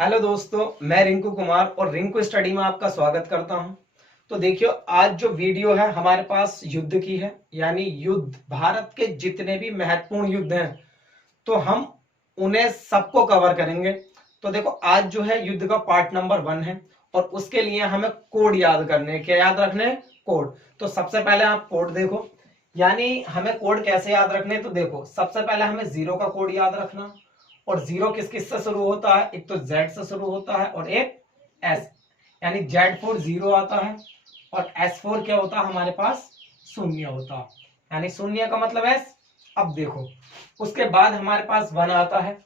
Hello दोस्तों, मैं रिंकू कुमार और रिंकू स्टडी में आपका स्वागत करता हूं। तो देखियो, आज जो वीडियो है हमारे पास युद्ध की है, यानी युद्ध भारत के जितने भी महत्वपूर्ण युद्ध हैं तो हम उन्हें सबको कवर करेंगे। तो देखो, आज जो है युद्ध का पार्ट नंबर 1 है और उसके लिए हमें कोड याद करने हैं। क्या याद रखने हैं? कोड। तो सबसे पहले आप कोड देखो, यानी हमें कोड कैसे याद रखने हैं। तो देखो, सबसे पहले हमें जीरो का कोड याद रखना। और जीरो किस किस से शुरू होता है? एक तो जेड से शुरू होता है और एक एस, यानी Z4 जीरो आता है और S4 क्या होता है हमारे पास? शून्य होता है, यानी शून्य का मतलब एस। अब देखो, उसके बाद हमारे पास 1 आता है।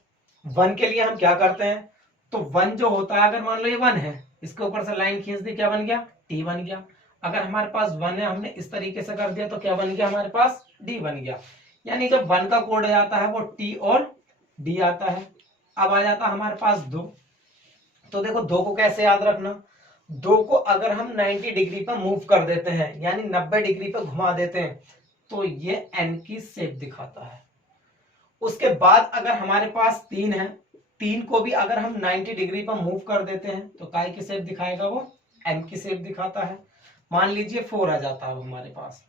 1 के लिए हम क्या करते हैं? तो 1 जो होता है, अगर मान लो ये 1 है, इसके ऊपर से लाइन खींच दी, क्या बन गया? टी बन गया। अगर हमारे पास 1 है, हमने इस तरीके से कर दिया तो क्या बन गया हमारे पास? डी बन गया। यानी जब 1 का कोड आता है वो टी और डी आता है। अब आ जाता हमारे पास 2। तो देखो, 2 को कैसे याद रखना? 2 को अगर हम 90 डिग्री पर मूव कर देते हैं, यानी 90 डिग्री पर घुमा देते हैं, तो ये एन की शेप दिखाता है। उसके बाद अगर हमारे पास 3 है, 3 को भी अगर हम 90 डिग्री पर मूव कर देते हैं तो काय की शेप दिखाएगा? वो एम की शेप दिखाता है। मान लीजिए 4 आ जाता है हमारे पास।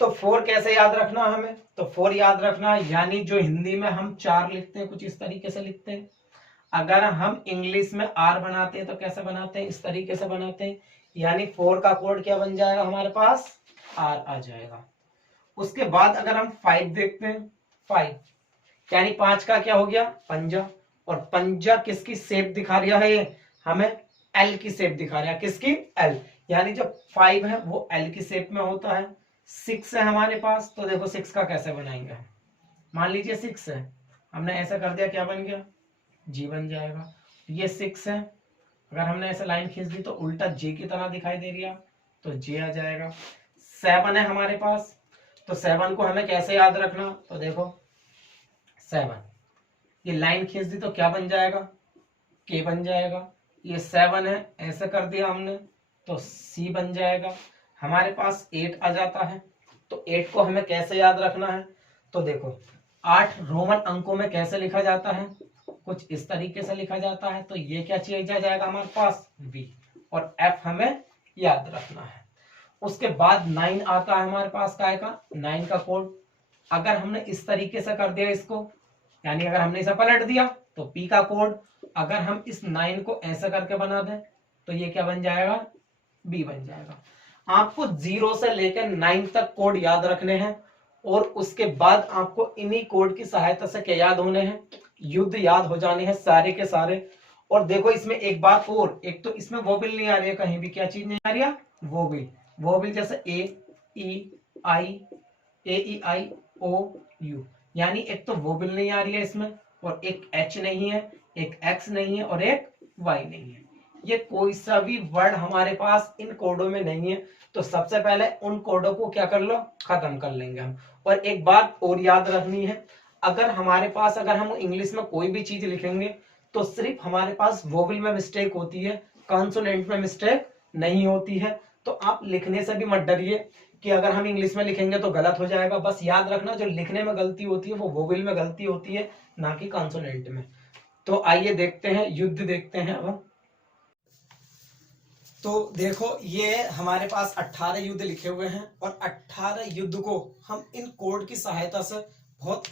तो 4 कैसे याद रखना हमें? तो 4 याद रखना, यानी जो हिंदी में हम 4 लिखते हैं कुछ इस तरीके से लिखते हैं। अगर हम इंग्लिश में आर बनाते हैं तो कैसे बनाते हैं? इस तरीके से बनाते हैं। यानी 4 का कोड क्या बन जाएगा हमारे पास? आर आ जाएगा। उसके बाद अगर हम 5 देखते हैं, 5 यानी 5 का क्या हो गया? पंजा। और पंजा किसकी शेप दिखा रहा है? ये हमें एल की शेप दिखा रहा है। किसकी? एल। यानी जब 5 है वो एल की शेप में होता है। 6 है हमारे पास, तो देखो 6 का कैसे बनाएंगे। मान लीजिए 6 है, हमने ऐसा कर दिया, क्या बन गया? जी बन जाएगा। ये 6 है, अगर हमने ऐसे लाइन खींच दी तो उल्टा जे की तरह दिखाई दे रही है, तो जे आ जाएगा। 7 है हमारे पास, तो 7 को हमें कैसे याद रखना? तो देखो 7, ये लाइन खींच दी तो क्या बन जाएगा? के बन जाएगा। ये 7 है, ऐसे कर दिया हमने तो सी बन जाएगा। हमारे पास 8 आ जाता है, तो 8 को हमें कैसे याद रखना है? तो देखो, 8 रोमन अंकों में कैसे लिखा जाता है? कुछ इस तरीके से लिखा जाता है। तो ये क्या चीज आ जाएगा हमारे पास? वी। और एफ हमें याद रखना है। उसके बाद 9 आता है हमारे पास। काय का? 9 का कोड। अगर हमने इस तरीके से कर दिया इसको, यानी अगर हमने इसे पलट दिया तो पी का कोड। अगर हम इस 9 को ऐसा करके बना दें तो ये क्या बन जाएगा? बी बन जाएगा। आपको 0 से लेकर 9 तक कोड याद रखने हैं और उसके बाद आपको इन्हीं कोड की सहायता से क्या याद होने हैं? युद्ध याद हो जाने हैं सारे के सारे। और देखो, इसमें एक बात और, एक तो इसमें वोबल नहीं आ रही है कहीं भी। क्या चीज नहीं आ रही है? वोबल। वोबल जैसे ए ई आई, ए ई आई ओ यू, यानी एक तो वोबल नहीं आ रही है इसमें, और एक एच नहीं है, एक एक्स नहीं है और एक वाई नहीं है। ये कोई सा भी वर्ड हमारे पास इन कोडों में नहीं है। तो सबसे पहले उन कोडों को क्या कर लो? खत्म कर लेंगे हम। और एक बात और याद रखनी है, अगर हमारे पास, अगर हम इंग्लिश में कोई भी चीज लिखेंगे तो सिर्फ हमारे पास वोवल में मिस्टेक होती है, कॉन्सोनेंट में मिस्टेक नहीं होती है। तो आप लिखने से भी मत डरिए कि अगर हम इंग्लिश में लिखेंगे तो गलत हो जाएगा। बस याद रखना, जो लिखने में गलती होती है वो वोवल में गलती होती है, ना कि कॉन्सोनेंट में। तो आइए देखते हैं, युद्ध देखते हैं अब। तो देखो, ये हमारे पास 18 युद्ध लिखे हुए हैं और 18 युद्ध को हम इन कोड की सहायता से बहुत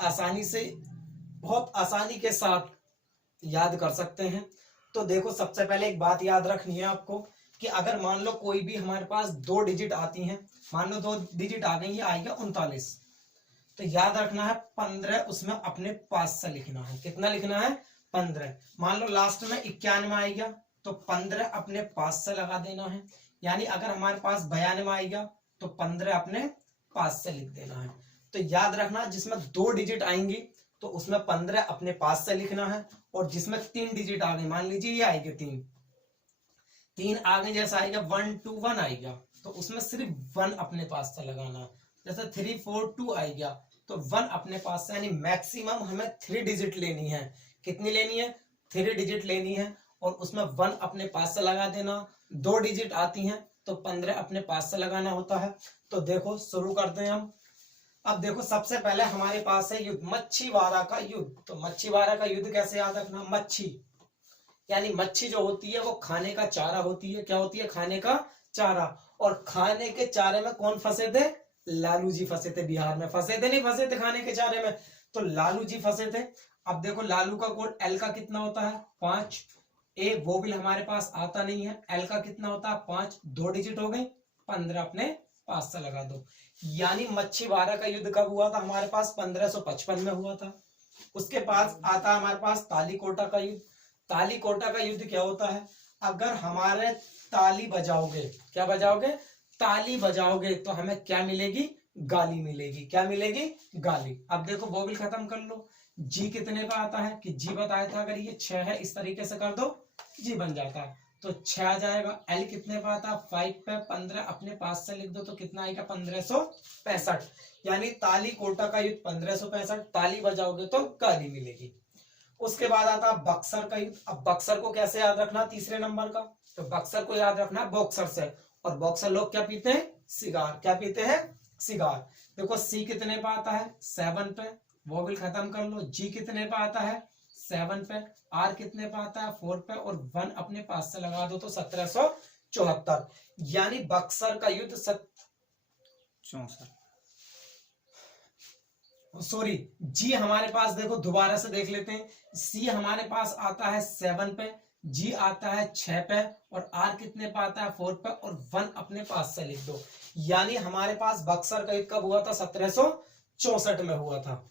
आसानी के साथ याद कर सकते हैं। तो देखो, सबसे पहले एक बात याद रखनी है आपको कि अगर मान लो कोई भी हमारे पास 2 डिजिट आती हैं, मान लो 2 डिजिट आ गई, ये आएगा 39। तो याद रखना है 15 उसमें अपने पास से लिखना है। कितना लिखना है? 15। मान लो लास्ट में 91 आ गया तो 15 अपने पास से लगा देना है। यानी अगर हमारे पास 92 आ गया तो 15 अपने पास से लिख देना है। तो याद रखना, जिसमें 2 डिजिट आएंगी तो उसमें 15 अपने पास से लिखना है। और जिसमें 3 डिजिट आ गई, मान लीजिए ये आएगी 3 आगे जैसा आएगा 1 2 1 आएगा, तो उसमें सिर्फ 1 अपने पास से लगाना है। जैसे 3 4 2 आएगा तो 1 अपने पास से, यानी मैक्सिमम हमें 3 डिजिट लेनी है। कितनी लेनी है? 3 डिजिट लेनी है और उसमें 1 अपने पास से लगा देना। 2 डिजिट आती हैं तो 15 अपने पास से लगाना होता है। तो देखो, शुरू करते हैं हम। अब देखो, सबसे पहले हमारे पास है युद्ध, मच्छीवाड़ा का युद्ध। तो मच्छीवाड़ा का युद्ध कैसे याद रखना? मच्छी, यानी मच्छी जो होती है वो खाने का चारा होती है। क्या होती है? खाने का चारा। और खाने के चारे में कौन फंसे थे? लालू जी फंसे थे। बिहार में फंसे थे, नहीं फंसे थे खाने के चारे में? तो लालू जी फंसे थे। अब देखो लालू का कोड एल का कितना होता है? 5। ए वो बिल हमारे पास आता नहीं है। एल का कितना होता है? 5। 2 डिजिट हो गई, 15 अपने पास से लगा दो। यानी मच्छीमारा का युद्ध कब हुआ था हमारे पास? 1555 में हुआ था। उसके पास आता है हमारे पास तालीकोटा का युद्ध। तालीकोटा का युद्ध क्या होता है? अगर हमारे ताली बजाओगे, क्या बजाओगे? ताली बजाओगे तो हमें क्या मिलेगी? गाली मिलेगी। क्या मिलेगी? गाली। अब देखो वोवेल खत्म कर लो। जी कितने पे आता है? कि जी बताया था, अगर ये 6 है इस तरीके से कर दो, जी बन जाता है, तो 6 आ जाएगा। एल कितने पे आता है? 5 पे। 15 अपने पास से लिख दो तो कितना आएगा? 1565। यानी ताली कोटा का युद्ध 1565। ताली बजाओगे तो गाली मिलेगी। उसके बाद आता है बक्सर का युद्ध। अब बक्सर को कैसे याद रखना? तीसरे नंबर का, तो बक्सर को याद रखना बॉक्सर से। और बॉक्सर लोग क्या पीते हैं? सिगार। क्या पीते हैं? सिगार। देखो सी कितने पे आता है? 7 पे। वो भी खत्म कर लो। जी कितने पे आता है? 7 पे। आर कितने पे आता है? 4 पे। और 1 अपने पास से लगा दो तो 1774। यानी बक्सर का युद्ध 64, सॉरी, जी हमारे पास देखो दोबारा से देख लेते हैं। सी हमारे पास आता है 7 पे, जी आता है 6 पे, और आर कितने पे आता है? 4 पे। और 1 अपने पास से लिख दो। यानी हमारे पास बक्सर का युद्ध कब हुआ था? 1764 में हुआ था।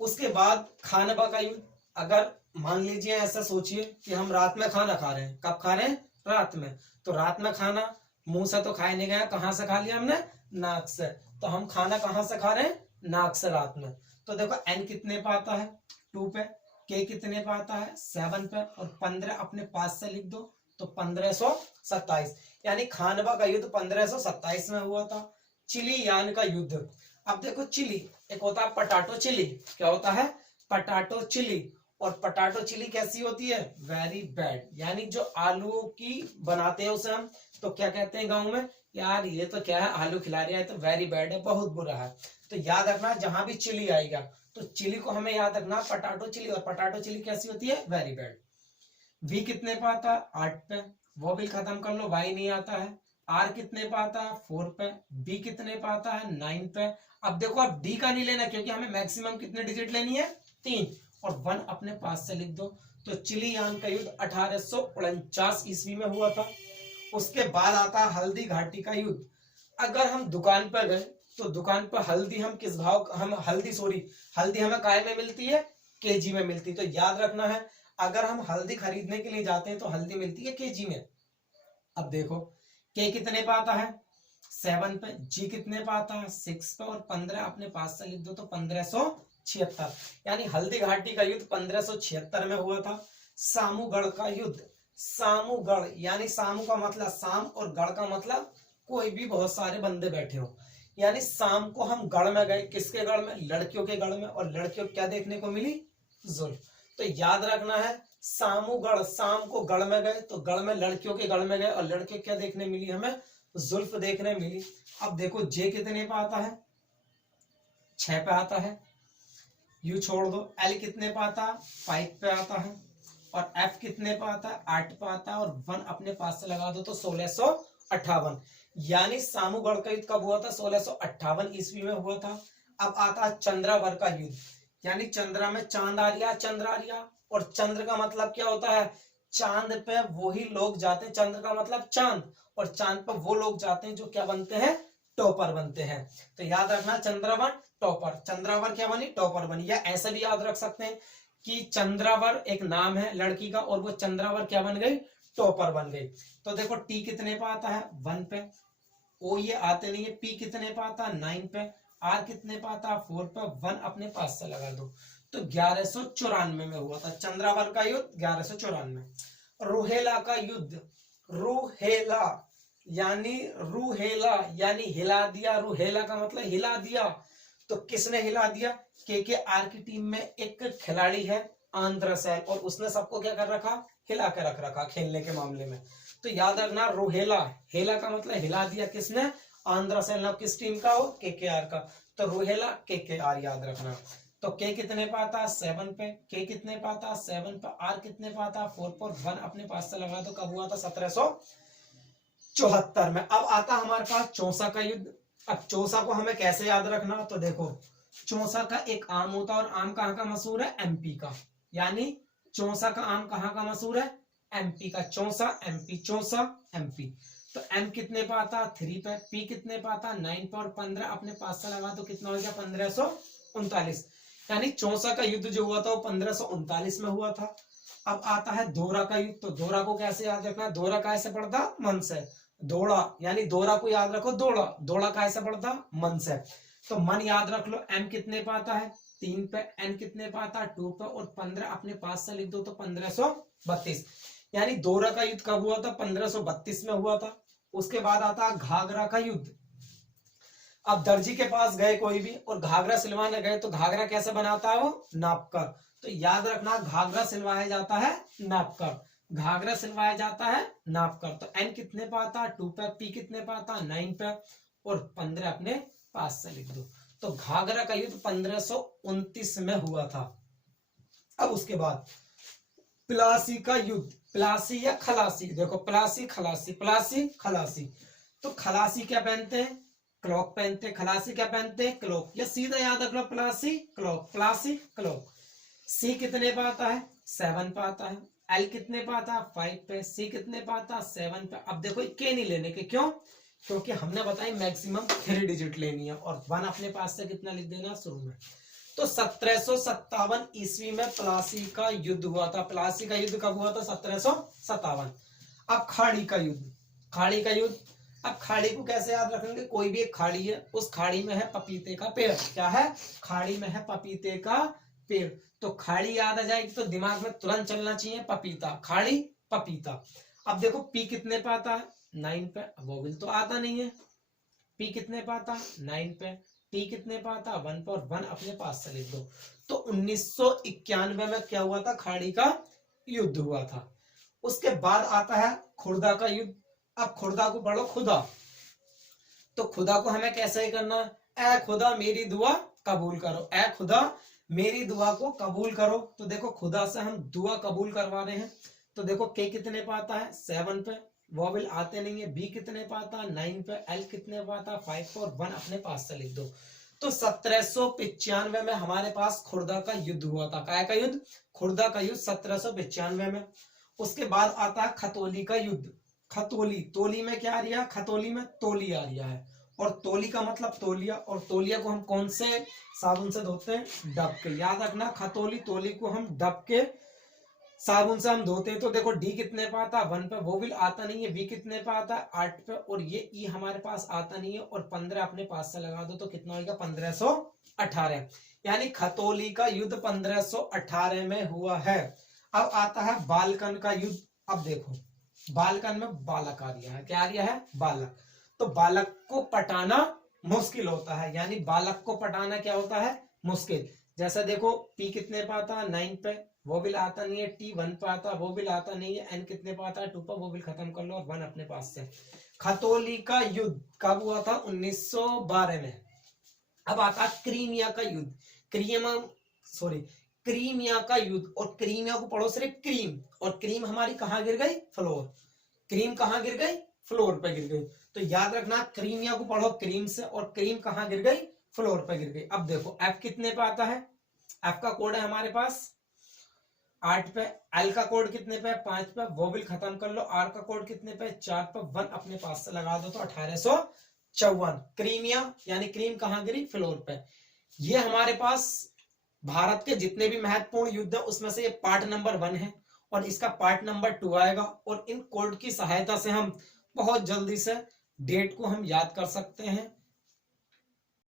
उसके बाद खानवा का युद्ध। अगर मान लीजिए ऐसा सोचिए कि हम रात में खाना खा रहे हैं। कब खा रहे हैं? रात में। तो रात में खाना मुंह से तो खाए नहीं गया, कहां से खा लिया हमने? नाक से। तो हम खाना कहां से खा रहे हैं? नाक से रात में। तो देखो एन कितने पे आता है? 2 पे। के कितने पे आता है? 7 पे। और 15 अपने पास से लिख दो तो 1527। यानी खानवा का युद्ध 1527 में हुआ था। चिली यान का युद्ध। अब देखो चिली, एक होता है पटाटो चिली। क्या होता है? Potato chilli. और पटाटो चिली कैसी होती है? Very bad. यानी जो आलू की बनाते हैं उसे हम तो क्या कहते हैं गांव में? यार ये तो क्या है, आलू खिला रहा है, तो वेरी बैड है, बहुत बुरा है। तो याद रखना जहां भी चिली आएगा तो चिली को हमें याद रखना पटाटो चिली। और पटाटो चिली कैसी होती है? Very bad. वी कितने पे आता है? 8 पे। वो भी खत्म कर लो, वाई नहीं आता है। आर कितने पे आता है? 4 पे। बी कितने पे आता है? 9 पे। अब देखो अब डी का नहीं लेना क्योंकि हमें मैक्सिमम कितने डिजिट लेनी है? 3। और 1 अपने पास से लिख दो। तो चिलियान का युद्ध 1849 ईस्वी में हुआ था। उसके बाद आता है हल्दी घाटी का युद्ध। अगर हम दुकान पर गए तो दुकान पर हल्दी हम किस भाव, हम हल्दी हमें काय में मिलती है? केजी में मिलती है। तो याद रखना है अगर हम हल्दी खरीदने के लिए जाते हैं तो हल्दी मिलती है केजी में। अब देखो के कितने पे आता है? 7 पे। जी कितने पे आता है? 6 पे। और 15 अपने पास से लिख दो तो 1576। यानी हल्दी घाटी का युद्ध 1576 में हुआ था। सामूगढ़ का युद्ध। सामूगढ़ यानी सामू का मतलब शाम और गढ़ का मतलब कोई भी बहुत सारे बंदे बैठे हो। यानी शाम को हम गढ़ में गए। किसके गढ़ में? लड़कियों के गढ़ में। और लड़कियों को क्या देखने को मिली? जुल्फ। तो याद रखना है सामूगढ़, शाम को गढ़ में गए तो गढ़ में लड़कियों के गढ़ में गए और लड़के क्या देखने मिली हमें? जुल्फ देखने मिली। अब देखो जे कितने पे आता है? 6 पे आता है। यू छोड़ दो। एल कितने पे आता है? 5 पे आता है। और एफ कितने पे आता है? 8 पे आता है। और 1 अपने पास से लगा दो तो 1658। यानी सामूगढ़ का युद्ध कब हुआ था? 1658 ईस्वी में हुआ था। अब आता है चंद्रावर का युद्ध। यानी चंद्रा में चांद आ रिया, चंद्र आ रिया। और चंद्र का मतलब क्या होता है? चांद पे वही लोग जाते हैं। चंद्र का मतलब चांद। और चांद पर वो लोग जाते हैं जो क्या बनते हैं? टॉपर बनते हैं। तो याद रखना चंद्रावर टॉपर। चंद्रावर क्या बनी? टॉपर बनी। या ऐसे भी याद रख सकते हैं कि चंद्रावर एक नाम है लड़की का और वो चंद्रावर क्या बन गई? टॉपर बन गई। तो देखो टी कितने पे आता है? 1 पे। ओ ये आते नहीं है। पी कितने पे आता है? 9 पे। आर कितने पे आता है? 4 पे। 1 अपने पास से लगा दो तो 1194 में हुआ था चंद्रावर का युद्ध। 1194। रोहेला का युद्ध। रूहेला यानी हिला दिया। रूहेला का मतलब हिला दिया। तो किसने हिला दिया? के आर की टीम में एक खिलाड़ी है आंध्र सैन और उसने सबको क्या कर रखा? हिला के रख रखा खेलने के मामले में। तो याद रखना रोहेला, हेला का मतलब हिला दिया किसने? आंध्र सैन। किस टीम का हो? के आर का। तो रोहेला के आर याद रखना। तो के कितने पे आता है 7 पे, के कितने पे आता है 7 पे, आर कितने पे आता है 4 पर, 1 अपने पास से लगा दो, कब हुआ था 1774 में। अब आता हमारे पास चौसा का युद्ध। अब चौसा को हमें कैसे याद रखना, तो देखो चौसा का एक आम होता है और आम कहाँ का मशहूर है, एमपी का, यानी चौसा का आम कहाँ का मशहूर है, एमपी का, चौसा एमपी, चौसा एमपी। तो एम कितने पे आता 3 पे, पी कितने पे आता 9 पे, और 15 अपने पास से लगा तो कितना हो गया 1539, यानी चौसा का युद्ध जो हुआ था वो 1539 में हुआ था। अब आता है दोहरा का युद्ध। तो दोहरा को कैसे याद रखना, दोहरा कैसे पढ़ता मन से, दोड़ा, यानी दोहरा को याद रखो, दोड़ा, दोड़ा कैसे पढ़ता मन से, तो मन याद रख लो। एम कितने पे आता है 3 पे, एन कितने पे आता है 2 पे, और 15 अपने पास से लिख दो तो 1532, यानी दोहरा का युद्ध कब हुआ था 1532 में हुआ था। उसके बाद आता है घाघरा का युद्ध। अब दर्जी के पास गए कोई भी और घाघरा सिलवाने गए तो घाघरा कैसे बनाता है वो, नापकर। तो याद रखना घाघरा सिलवाया जाता है नापकर, घाघरा सिलवाया जाता है नापकर। तो एन कितने पे आता है 2 पे, पी कितने पे आता है 9 पे, और 15 अपने पास से लिख दो। तो घाघरा का युद्ध 1529 में हुआ था। अब उसके बाद प्लासी का युद्ध, प्लासी या खलासी, देखो प्लासी खलासी, प्लासी खलासी। तो खलासी क्या पहनते हैं, क्लॉक पहनते हैं, खलासी क्या पहनते हैं, क्लॉक, या सीधा याद रख लो प्लासी क्लॉक, प्लासी क्लॉक। सी कितने पे आता है 7 पे आता है, एल कितने पे आता है 5 पे, सी कितने पे आता है 7 पे। अब देखो के नहीं लेने के, क्यों, क्योंकि हमने बताया मैक्सिमम 3 डिजिट लेनी है, और 1 अपने पास से कितना लिख देना शुरू में। तो 1757 ईस्वी में प्लासी का युद्ध हुआ था। प्लासी का युद्ध कब हुआ था 1757। अब खाड़ी का युद्ध, खाड़ी का युद्ध। अब खाड़ी को कैसे याद रखेंगे, कोई भी एक खाड़ी है, उस खाड़ी में है पपीते का पेड़, क्या है, खाड़ी में है पपीते का पेड़। तो खाड़ी याद आ जाएगी तो दिमाग में तुरंत चलना चाहिए पपीता, खाड़ी पपीता। अब देखो पी कितने पे आता है 9 पे, वोवेल तो आता नहीं है, पी कितने पे आता 9 पे, टी कितने पे आता 1 पे, और 1 अपने पास से लिख दो। तो 1991 में क्या हुआ था, खाड़ी का युद्ध हुआ था। उसके बाद आता है खुर्दा का युद्ध। अब खुर्दा को पढ़ो खुदा। तो खुदा को हमें कैसे ही करना, ए खुदा मेरी दुआ कबूल करो, ए खुदा मेरी दुआ को कबूल करो। तो देखो खुदा से हम दुआ कबूल करवा रहे हैं। तो देखो के कितने पे आता है 7 पे, वोवेल आते नहीं है, बी कितने पे आता है 9 पे, एल कितने पे आता है 5 पे, और 1 अपने पास से लिख दो। तो 1795 में हमारे पास खुर्दा का युद्ध हुआ था। काय का युद्ध, खुर्दा का युद्ध 1795 में। उसके बाद आता है खतौली का युद्ध। खतौली, तोली में क्या आ रहा है, खतौली में तोली आ रहा है, और तोली का मतलब तोलिया, और तोलिया को हम कौन से साबुन से धोते हैं, डब के। याद रखना खतौली, तोली को हम डब के साबुन से हम धोते हैं। तो देखो डी कितने पे आता 1 पे, वोवेल आता नहीं है, वी कितने पे आता 8 पे, और ये ई हमारे पास आता नहीं है, और 15 अपने पास से लगा दो तो कितना होगा 1518, यानी खतौली का युद्ध 1518 में हुआ है। अब आता है बालकन का युद्ध। अब देखो बालकन में बालक आ रहा है, क्या आ रहा है, बालक। तो बालक को पटाना मुश्किल होता है, यानी बालक को पटाना क्या होता है, मुश्किल। जैसा देखो पी कितने पे आता 9 पे, वोवेल आता नहीं है, टी 1 पे आता, वोवेल आता नहीं है, एन कितने पे आता है 2 पे, वोवेल खत्म कर लो, और 1 अपने पास से। खतौली का युद्ध कब हुआ था 1912 में। अब आता है क्रीमिया का युद्ध। क्रीमिया का युद्ध, और क्रीमिया को पढ़ो सिर्फ क्रीम, और क्रीम हमारी कहां गिर गई, फ्लोर। क्रीम कहां गिर गई, फ्लोर पे गिर गई। तो याद रखना क्रीमिया को पढ़ो क्रीम से, और क्रीम कहां गिर गई, फ्लोर पे गिर गई। अब देखो एफ कितने पे आता है, एफ का कोड है हमारे पास 8 पे, एल का कोड कितने पे 5 पे, वोवेल खत्म कर लो, आर का कोड कितने पे 4 पे, 1 अपने पास से लगा दो तो 1854। क्रीमिया यानी क्रीम कहां गिरी, फ्लोर पे। ये हमारे पास भारत के जितने भी महत्वपूर्ण युद्ध है उसमें से ये पार्ट नंबर 1 है, और इसका पार्ट नंबर 2 आएगा, और इन कोड की सहायता से हम बहुत जल्दी से डेट को हम याद कर सकते हैं।